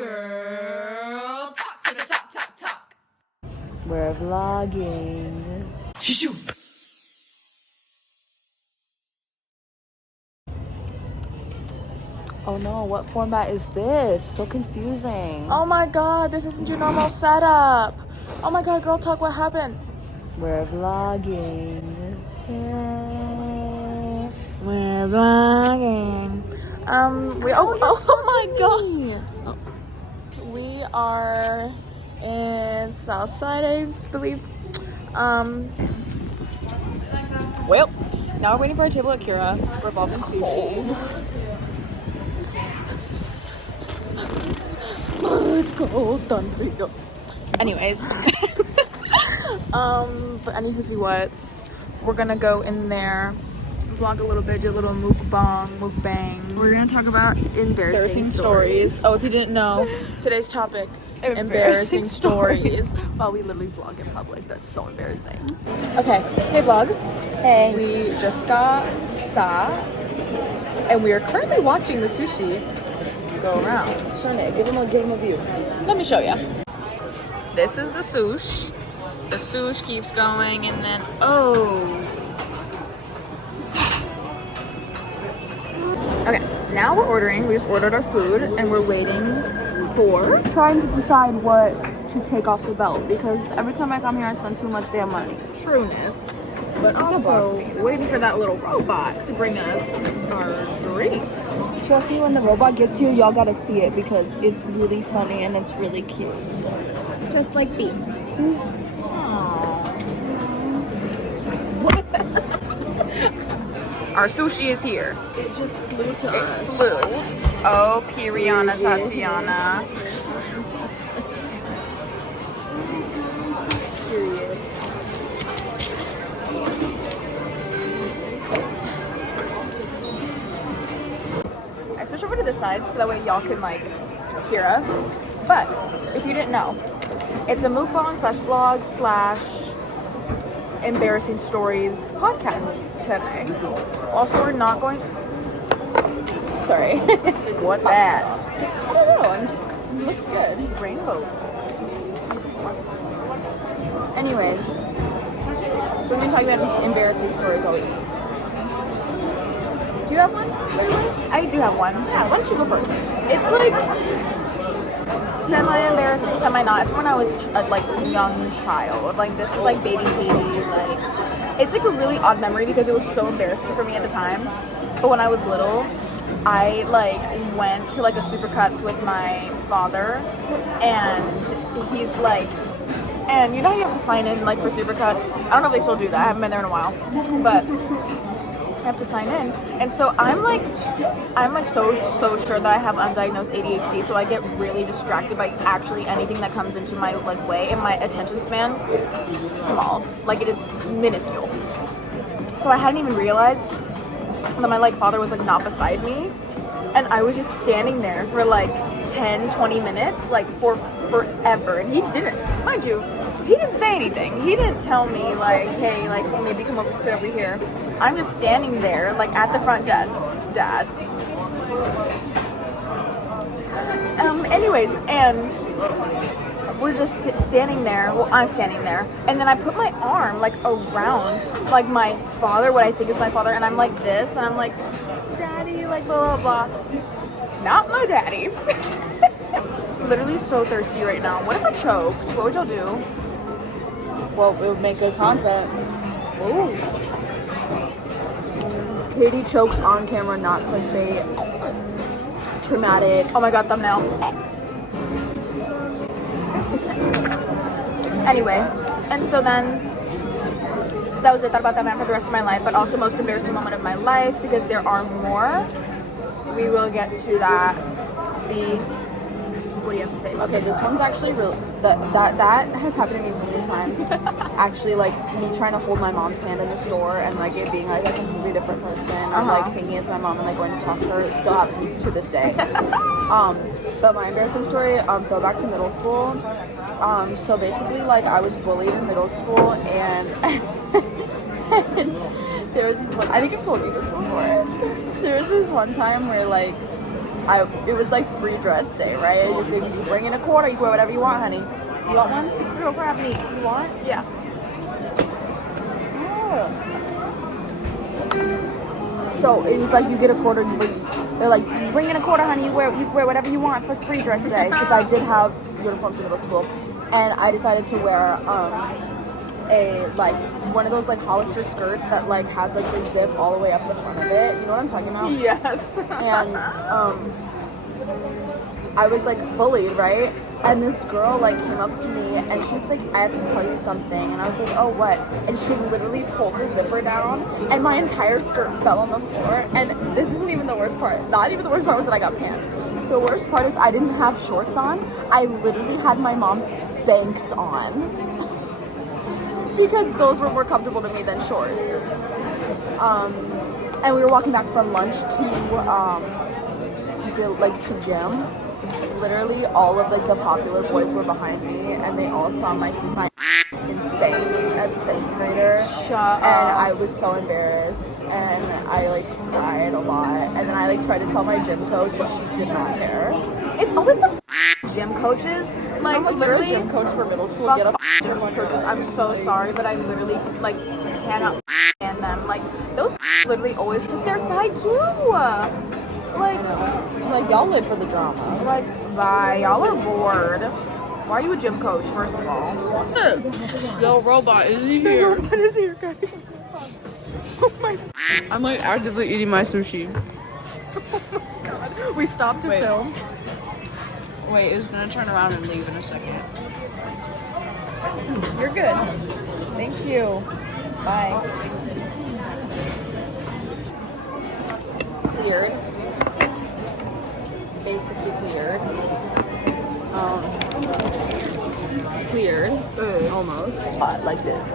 Girl, talk to the talk. We're vlogging. Oh no, what format is this? So confusing. Oh my god, this isn't your normal setup. Oh my god, girl talk, what happened? We're vlogging. We're vlogging. Oh my god. We are in Southside, I believe. Well, now we're waiting for our table at Kira. We're involved in sushi. It's cold, done for you. Anyways, but anywho, what's we're gonna go in there, vlog a little bit, do a little mukbang. We're gonna talk about embarrassing stories. Oh, if you didn't know, today's topic: embarrassing stories. Well, we literally vlog in public. That's so embarrassing. Okay, hey vlog. Hey. We just got sa, and we are currently watching the sushi go around. Show me. Give him a view. Let me show you. This is the sushi. The sushi keeps going, and then okay, now we're ordering. We just ordered our food, and we're waiting for Trying to decide what to take off the belt because every time I come here, I spend too much damn money. trueness, but also waiting for that little robot to bring us our drinks. Trust me, when the robot gets here, y'all gotta see it because it's really funny and it's really cute. Just like me. Our sushi is here. It just flew to us. Flew. Oh, Piriana Tatiana. Period. I switched over to this side so that way y'all can like hear us. But if you didn't know, it's a mukbang / vlog / embarrassing stories podcast today. Also, we're not going. Sorry. What that? I don't know. It looks good. Rainbow. Anyways, So we're gonna talk about embarrassing stories while we eat. do you have one? By the way? I do have one. Yeah, why don't you go first? It's like semi-embarrassing, semi-not. It's when I was like a young child. Like this is like baby. Like it's like a really odd memory because it was so embarrassing for me at the time. But when I was little, I like went to like a Supercuts with my father, and he's like, and you know how you have to sign in like for Supercuts. I don't know if they still do that. I haven't been there in a while, but I have to sign in, and so I'm like so sure that I have undiagnosed ADHD, so I get really distracted by actually anything that comes into my like way, and my attention span small, like it is minuscule. So I hadn't even realized that my like father was like not beside me, and I was just standing there for like 10-20 minutes, like for forever, and he didn't, mind you, he didn't say anything. He didn't tell me like, hey, like maybe come over, sit over here. I'm just standing there like at the front dad's. Anyways, and we're just standing there. Well, I'm standing there, and then I put my arm like around like my father, what I think is my father, and I'm like this, and I'm like, daddy, like blah blah blah. Not my daddy. Literally so thirsty right now. What if I choked? What would y'all do? Well, it would make good content. Ooh. Katie chokes on camera, not clickbait. Traumatic. Oh my god, thumbnail. Anyway, and so then that was it. Thought about that man for the rest of my life, but also most embarrassing moment of my life because there are more. We will get to that. What do you have to say about Okay, this one's actually real. That has happened to me so many times. Actually, like me trying to hold my mom's hand in the store and like it being like a completely different person, and like hanging into my mom and like going to talk to her. It still happens to me to this day. But my embarrassing story, go back to middle school. So basically, like I was bullied in middle school, and there was this one. I think I've told you this before. There was this one time where like it was like free dress day, right? You can bring in a quarter, you can wear whatever you want, honey. You want one? Girl, grab me. You want? Yeah. So it was like you get a quarter, they're like, you bring in a quarter, honey, you wear whatever you want for free dress day. Because I did have uniforms in middle school. And I decided to wear a like one of those like Hollister skirts that like has like the zip all the way up the front of it. You know what I'm talking about? Yes. And I was like bullied, right? And this girl like came up to me and she was like, I have to tell you something. And I was like, oh, what? And she literally pulled the zipper down and my entire skirt fell on the floor. And this isn't even the worst part. Not even the worst part was that I got pants. The worst part is I didn't have shorts on. I literally had my mom's Spanx on. Because those were more comfortable to me than shorts. And we were walking back from lunch to gym. Literally all of like the popular boys were behind me and they all saw my in Spanx as a 6th grader. Shut up. And I was so embarrassed and I like cried a lot. And then I like tried to tell my gym coach and she did not care. It's always the gym coaches. Like, I'm literally, a gym coach for middle school. fuck Get a gym coaches. I'm so sorry, but I literally like cannot stand them. Like those literally always took their side too. like y'all live for the drama. Like, bye. Y'all are bored. Why are you a gym coach, first of all? Yo, robot, is he here? What is here, guys? Oh my I'm like actively eating my sushi. god. We stopped to film. Wait, it's gonna turn around and leave in a second. You're good. Thank you. Bye. Cleared. Basically cleared. Cleared. Almost. Like this.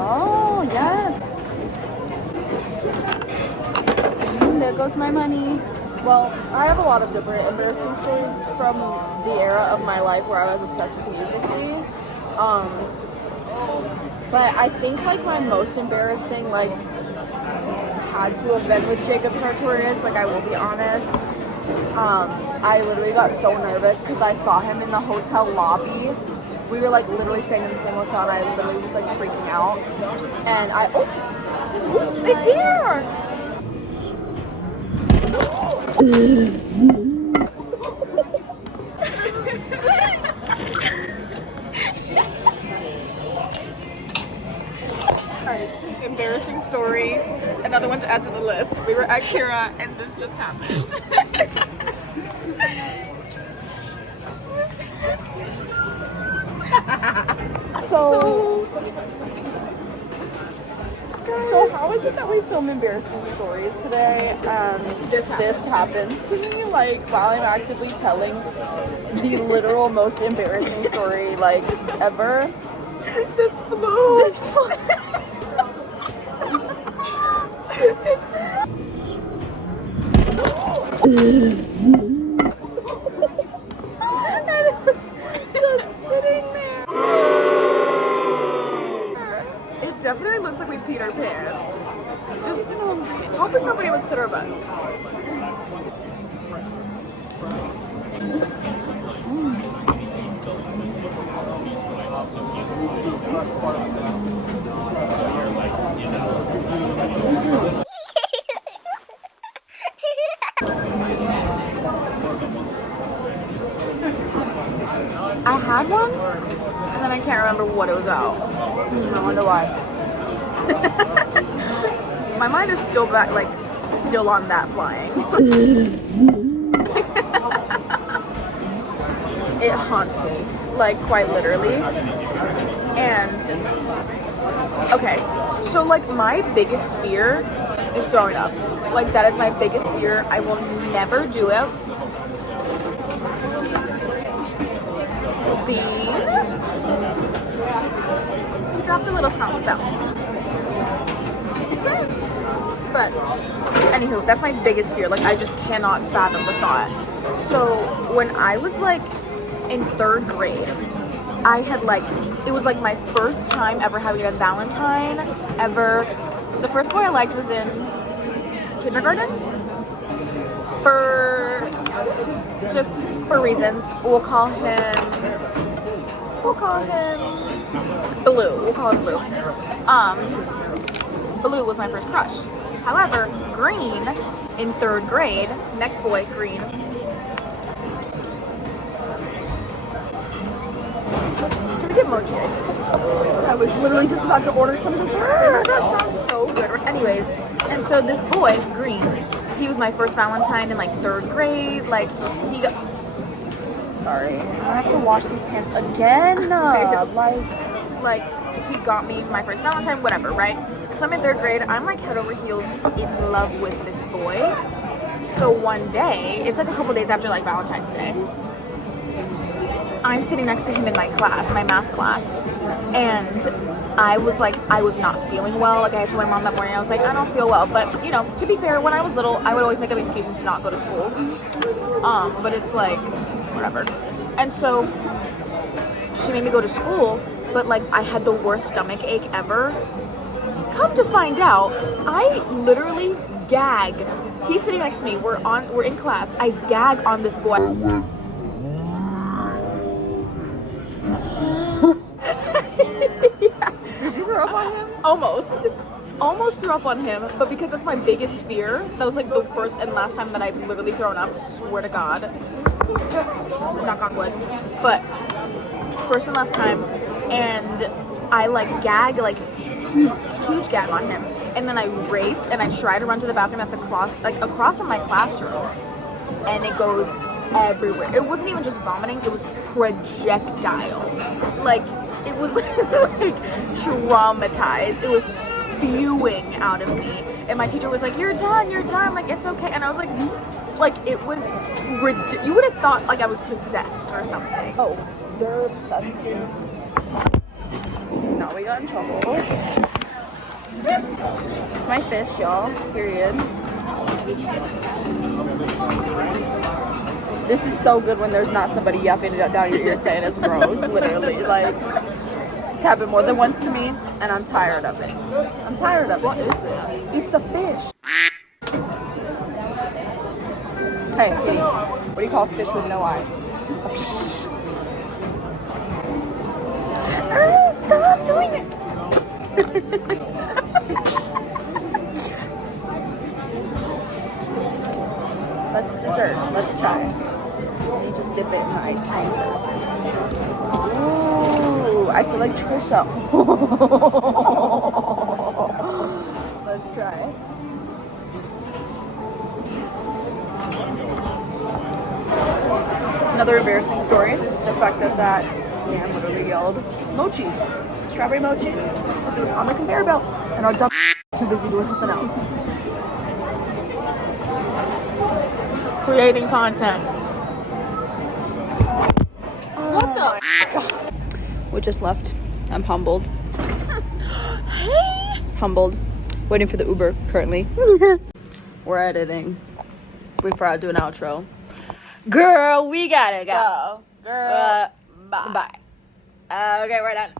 Oh, yes. There goes my money. Well, I have a lot of different embarrassing stories from the era of my life where I was obsessed with Musical.ly. But I think like my most embarrassing like had to have been with Jacob Sartorius, like I will be honest. I literally got so nervous because I saw him in the hotel lobby. We were like literally staying in the same hotel and I literally was like freaking out. And it's here! Guys, embarrassing story. Another one to add to the list. We were at Kira and this just happened. So how is it that we film embarrassing stories today? This happens to me like while I'm actively telling the literal most embarrassing story like ever. This flew. And it was just sitting there. It definitely looks like we peed our pants. Just, hoping nobody looks at our butt. I had one, and then I can't remember what it was out. I wonder why. My mind is still back, like, still on that flying. It haunts me, like, quite literally. And, okay, so, like, my biggest fear is throwing up. Like, that is my biggest fear. I will never do it. We dropped a little sound. But anywho, that's my biggest fear. Like I just cannot fathom the thought. So when I was like in 3rd grade, I had like it was like my first time ever having a Valentine ever. The first boy I liked was in kindergarten. for reasons, we'll call him Blue. We'll call him Blue. Blue was my first crush. However, Green in 3rd grade, next boy, Green. Can we get mochi ice cream? I was literally just about to order some dessert. That sounds so good. Anyways, and so this boy, Green, he was my first Valentine in like 3rd grade. Like he got. Sorry, I have to wash these pants again. Like he got me my first Valentine, whatever, right? So I'm in 3rd grade. I'm like head over heels in love with this boy. So one day, it's like a couple days after like Valentine's Day, I'm sitting next to him in my class, my math class, and I was not feeling well. Like I had told my mom that morning, I was like, I don't feel well. But you know, to be fair, when I was little, I would always make up excuses to not go to school. But it's like, whatever. And so she made me go to school, but like I had the worst stomach ache ever. Come to find out, I literally gag. He's sitting next to me. We're in class. I gag on this boy. Yeah. Did you throw up on him? Almost threw up on him, but because that's my biggest fear, that was like the first and last time that I've literally thrown up, swear to God. Knock on wood. But first and last time, and I like gag, like huge gag on him. And then I race and I try to run to the bathroom that's across from my classroom, and it goes everywhere. It wasn't even just vomiting, it was projectile. Like it was like traumatized. It was spewing out of me. And my teacher was like, you're done, like it's okay. And I was like it was you would have thought like I was possessed or something. Oh, derp, that's cute. Now we got in trouble. It's my fish, y'all. Period. This is so good when there's not somebody yapping it down your ear saying it's gross. Literally, like it's happened more than once to me, and I'm tired of it. What is it? It's a fish. Hey, kitty. What do you call a fish with no eye? Stop doing it. Let's dessert. Let's try it. Let me just dip it in the ice cream first. Ooh, I feel like Trisha. Let's try it. Another embarrassing story. The fact that man literally yelled, mochi. Strawberry mochi. Because it was on the conveyor belt. And our dumb too busy doing something else. Creating content. What the We just left. I'm humbled. Humbled. Waiting for the Uber currently. We're editing. We forgot to do an outro. Girl, we gotta go. Girl. Bye. Okay, we're done.